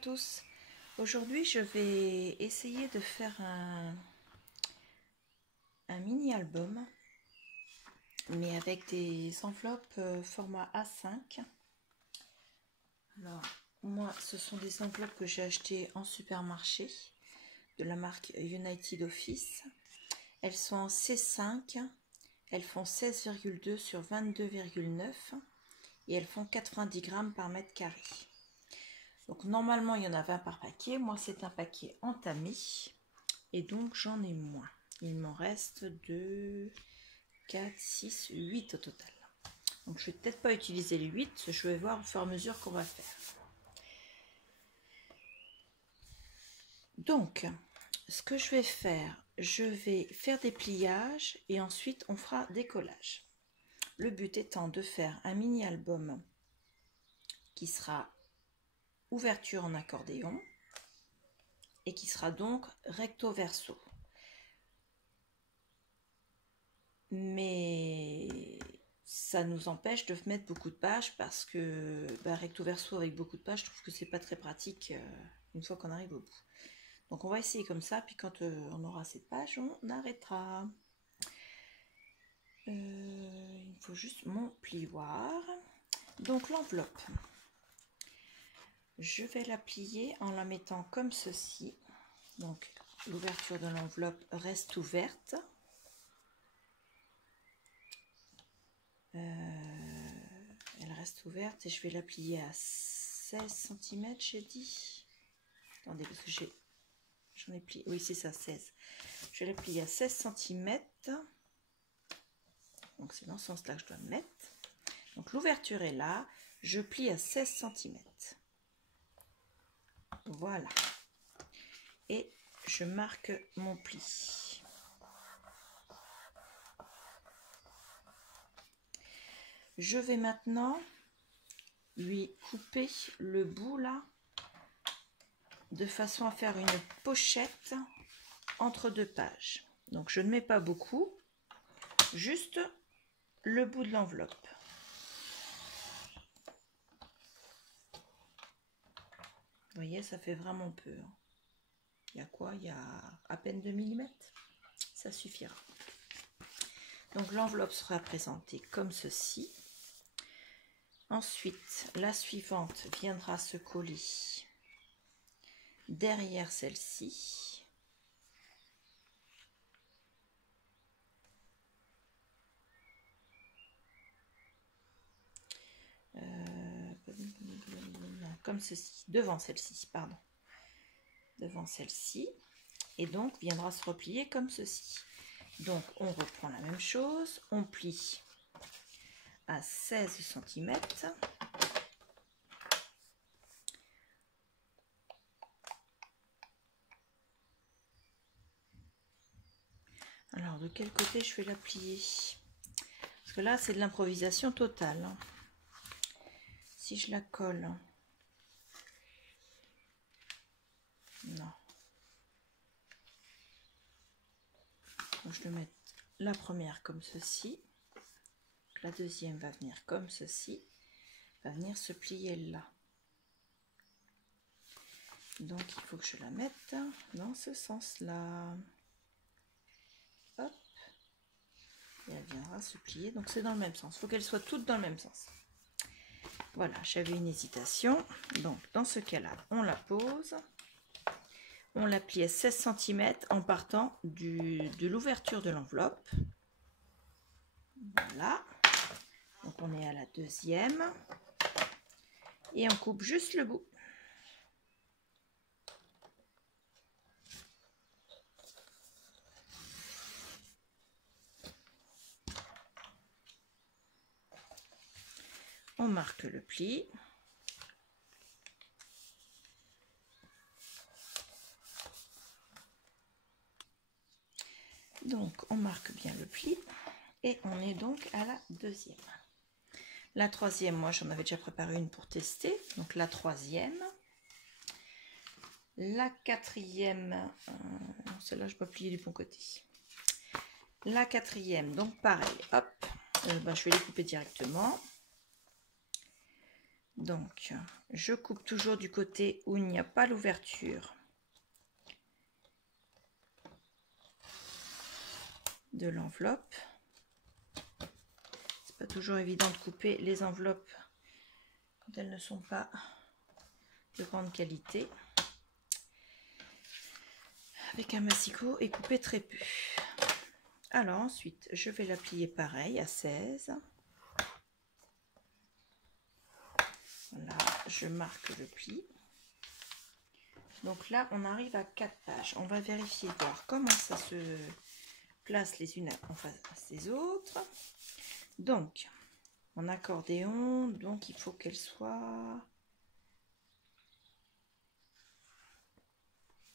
tous. Aujourd'hui, je vais essayer de faire un mini album, mais avec des enveloppes format A5. Alors, moi, ce sont des enveloppes que j'ai achetées en supermarché de la marque United Office. Elles sont en C5, elles font 16,2 sur 22,9 et elles font 90 grammes par mètre carré. Donc normalement il y en a 20 par paquet, moi c'est un paquet entamé et donc j'en ai moins. Il m'en reste 2, 4, 6, 8 au total. Donc je vais peut-être pas utiliser les 8, je vais voir au fur et à mesure qu'on va faire. Donc ce que je vais faire des pliages et ensuite on fera des collages. Le but étant de faire un mini album qui sera ouverture en accordéon et qui sera donc recto verso. Mais ça nous empêche de mettre beaucoup de pages parce que recto verso avec beaucoup de pages, je trouve que c'est pas très pratique une fois qu'on arrive au bout. Donc on va essayer comme ça, puis quand on aura assez de pages, on arrêtera. Il me faut juste mon plioir. Donc l'enveloppe, je vais la plier en la mettant comme ceci. Donc l'ouverture de l'enveloppe reste ouverte. Elle reste ouverte et je vais la plier à 16 cm, j'ai dit. Attendez, parce que j'en ai plié. Oui, c'est ça, 16. Je vais la plier à 16 cm. Donc c'est dans ce sens-là que je dois me mettre. Donc l'ouverture est là. Je plie à 16 cm. Voilà. Et je marque mon pli. Je vais maintenant lui couper le bout là, de façon à faire une pochette entre deux pages. Donc je ne mets pas beaucoup, juste le bout de l'enveloppe. Vous voyez, ça fait vraiment peu. Il y a quoi? Il y a à peine 2 mm. Ça suffira. Donc l'enveloppe sera présentée comme ceci. Ensuite, la suivante viendra se coller derrière celle-ci. Comme ceci, devant celle-ci, pardon. Devant celle-ci. Et donc, viendra se replier comme ceci. Donc, on reprend la même chose. On plie à 16 cm. Alors, de quel côté je vais la plier? Parce que là, c'est de l'improvisation totale. Si je la colle... Non. Donc, je vais mettre la première comme ceci. La deuxième va venir comme ceci. Va venir se plier là. Donc, il faut que je la mette dans ce sens-là. Hop. Et elle viendra se plier. Donc, c'est dans le même sens. Il faut qu'elles soient toutes dans le même sens. Voilà, j'avais une hésitation. Donc, dans ce cas-là, on la pose. On la plie à 16 cm en partant de l'ouverture de l'enveloppe. Voilà. Donc, on est à la deuxième. Et on coupe juste le bout. On marque le pli. Donc, on marque bien le pli. Et on est donc à la deuxième. La troisième, moi, j'en avais déjà préparé une pour tester. Donc, la troisième. La quatrième. Celle-là, je peux plier du bon côté. La quatrième, donc pareil. Hop. Je vais les couper directement. Donc, Je coupe toujours du côté où il n'y a pas l'ouverture de l'enveloppe. C'est pas toujours évident de couper les enveloppes quand elles ne sont pas de grande qualité. Avec un massicot et couper très peu. Alors ensuite, je vais la plier pareil à 16. Voilà, je marque le pli. Donc là, on arrive à 4 pages. On va vérifier, voir comment ça se place les unes en face des autres. Donc, en accordéon, donc il faut qu'elle soit...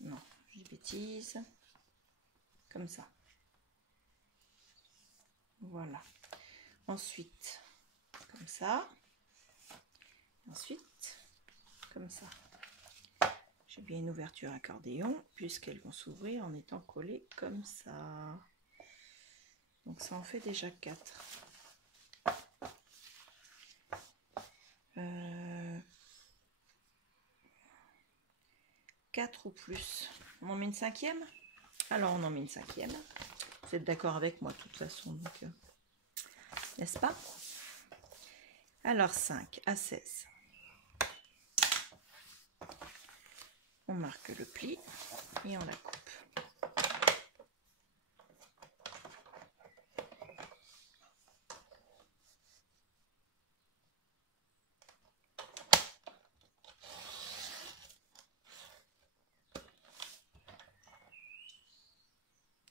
Non, je dis bêtise. Comme ça. Voilà. Ensuite, comme ça. Ensuite, comme ça. J'ai bien une ouverture accordéon puisqu'elles vont s'ouvrir en étant collées comme ça. Donc ça en fait déjà 4. 4 ou plus. On en met une 5e? Alors on en met une 5e. Vous êtes d'accord avec moi de toute façon, donc n'est-ce pas? Alors 5 à 16. On marque le pli et on la coupe.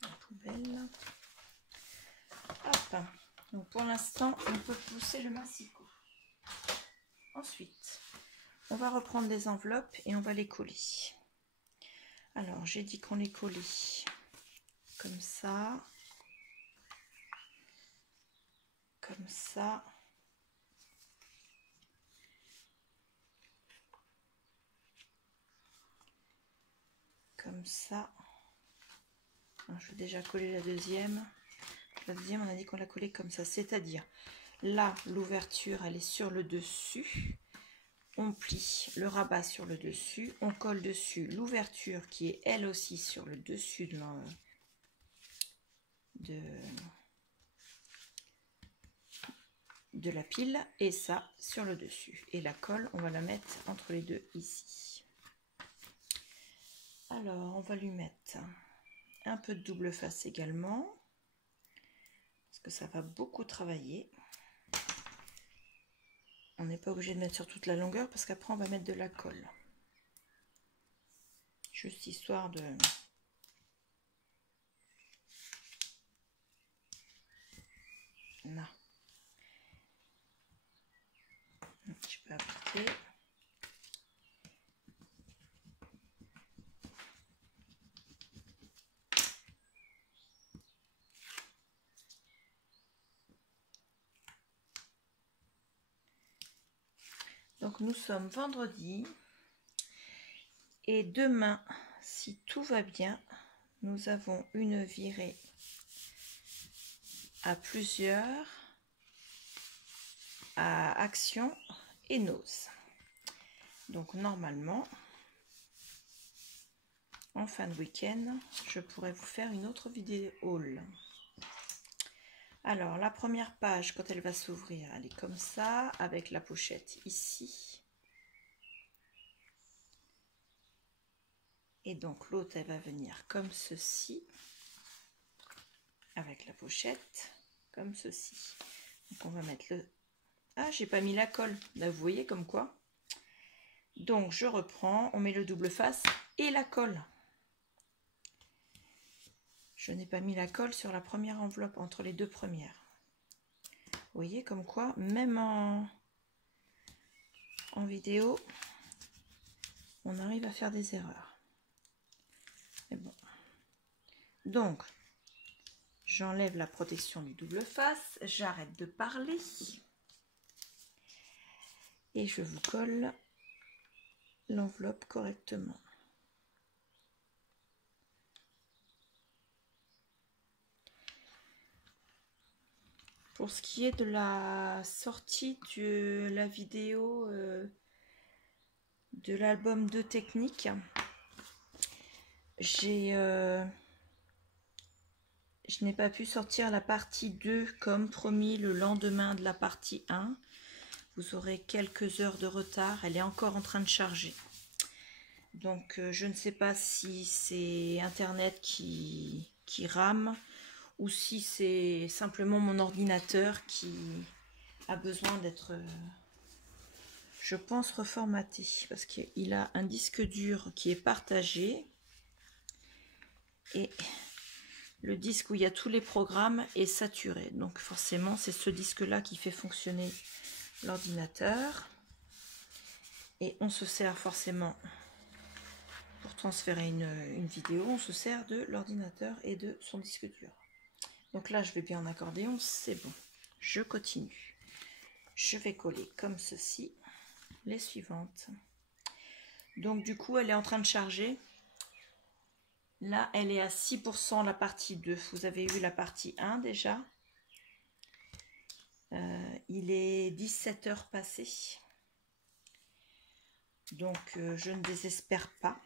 La poubelle. Hop. Donc pour l'instant, on peut pousser le massicot. Ensuite, on va reprendre les enveloppes et on va les coller. Alors, j'ai dit qu'on les collait comme ça, comme ça, comme ça. Alors, je vais déjà coller la deuxième. La deuxième, on a dit qu'on la collait comme ça, c'est-à-dire là, l'ouverture, elle est sur le dessus. On plie le rabat sur le dessus, on colle dessus l'ouverture qui est elle aussi sur le dessus de la pile et ça sur le dessus. Et la colle, on va la mettre entre les deux ici. Alors, on va lui mettre un peu de double face également parce que ça va beaucoup travailler. On n'est pas obligé de mettre sur toute la longueur parce qu'après on va mettre de la colle. Juste histoire de... Non. Je peux appliquer. Donc nous sommes vendredi. Et demain, si tout va bien, nous avons une virée à plusieurs, à Action et Noz. Donc normalement, en fin de week-end, je pourrais vous faire une autre vidéo haul. Alors la première page, quand elle va s'ouvrir, elle est comme ça, avec la pochette ici. Et donc l'autre, elle va venir comme ceci, avec la pochette, comme ceci. Donc on va mettre le... Ah, j'ai pas mis la colle, là vous voyez comme quoi. Donc je reprends, on met le double face et la colle. Je n'ai pas mis la colle sur la première enveloppe, entre les deux premières. Vous voyez comme quoi, même en vidéo, on arrive à faire des erreurs. Mais bon. Donc, j'enlève la protection du double face, j'arrête de parler et je vous colle l'enveloppe correctement. Pour ce qui est de la sortie de la vidéo de l'album de technique. Je n'ai pas pu sortir la partie 2 comme promis le lendemain de la partie 1. Vous aurez quelques heures de retard, elle est encore en train de charger. Donc je ne sais pas si c'est internet qui rame ou si c'est simplement mon ordinateur qui a besoin d'être, je pense, reformaté, parce qu'il a un disque dur qui est partagé et le disque où il y a tous les programmes est saturé. Donc forcément c'est ce disque là qui fait fonctionner l'ordinateur et on se sert forcément pour transférer une vidéo, on se sert de l'ordinateur et de son disque dur. Donc là je vais bien en accordéon, c'est bon. Je continue. Je vais coller comme ceci les suivantes. Donc du coup elle est en train de charger. Là elle est à 6% la partie 2. Vous avez eu la partie 1 déjà. Il est 17 heures passées. Donc je ne désespère pas.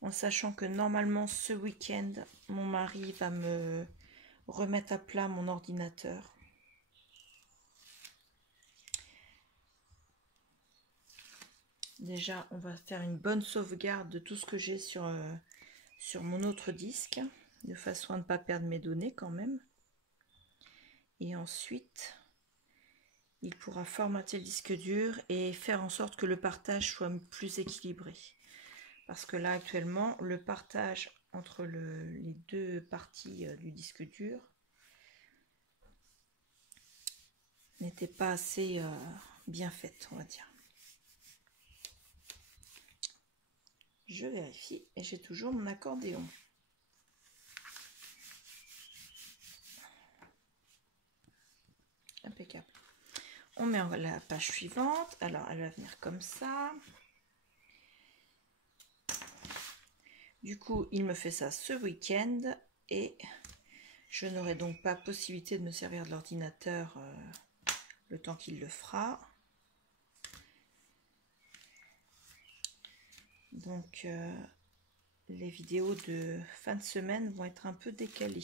En sachant que normalement ce week-end, mon mari va me remettre à plat mon ordinateur. Déjà, on va faire une bonne sauvegarde de tout ce que j'ai sur mon autre disque, de façon à ne pas perdre mes données quand même. Et ensuite, il pourra formater le disque dur et faire en sorte que le partage soit plus équilibré. Parce que là, actuellement, le partage entre les deux parties du disque dur n'était pas assez bien faite, on va dire. Je vérifie et j'ai toujours mon accordéon. Impeccable. On met la page suivante. Alors, elle va venir comme ça. Du coup, il me fait ça ce week-end et je n'aurai donc pas possibilité de me servir de l'ordinateur le temps qu'il le fera. Donc, les vidéos de fin de semaine vont être un peu décalées.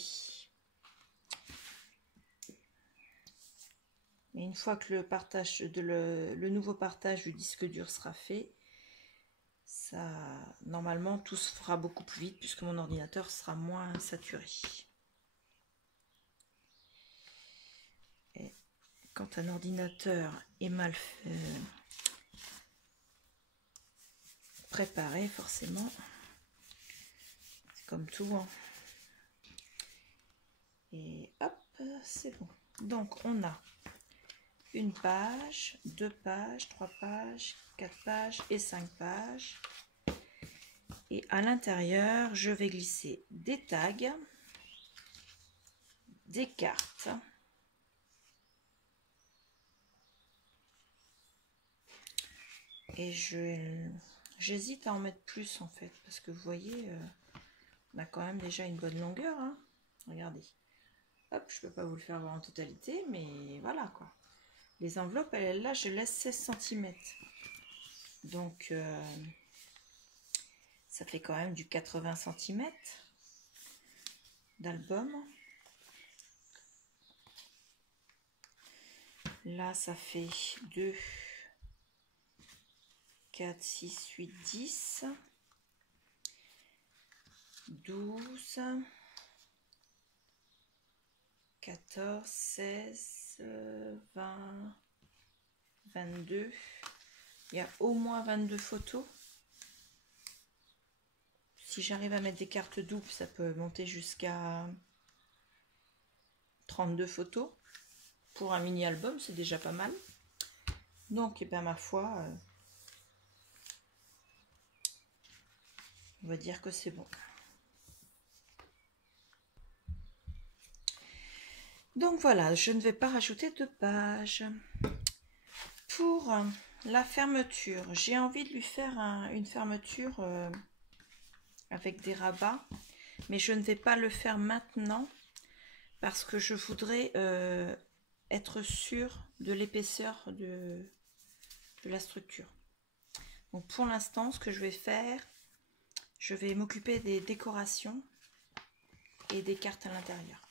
Et une fois que le nouveau partage du disque dur sera fait, ça, normalement, tout se fera beaucoup plus vite puisque mon ordinateur sera moins saturé. Et quand un ordinateur est mal préparé, forcément, c'est comme tout, hein. Et hop, c'est bon. Donc, on a une page, 2 pages, 3 pages, 4 pages et 5 pages. Et à l'intérieur, je vais glisser des tags, des cartes, et j'hésite à en mettre plus en fait, parce que vous voyez, on a quand même déjà une bonne longueur, hein. Regardez. Hop, je peux pas vous le faire voir en totalité, mais voilà quoi. Les enveloppes, là, je laisse 16 cm. Donc, ça fait quand même du 80 cm d'album. Là, ça fait 2, 4, 6, 8, 10, 12, 14, 16, 20, 22. Il y a au moins 22 photos. Si j'arrive à mettre des cartes doubles, ça peut monter jusqu'à 32 photos. Pour un mini-album, c'est déjà pas mal. Donc, eh ben, ma foi, on va dire que c'est bon. Donc voilà, je ne vais pas rajouter de pages. Pour la fermeture, j'ai envie de lui faire une fermeture avec des rabats, mais je ne vais pas le faire maintenant parce que je voudrais être sûre de l'épaisseur de de la structure. Donc pour l'instant, ce que je vais faire, je vais m'occuper des décorations et des cartes à l'intérieur.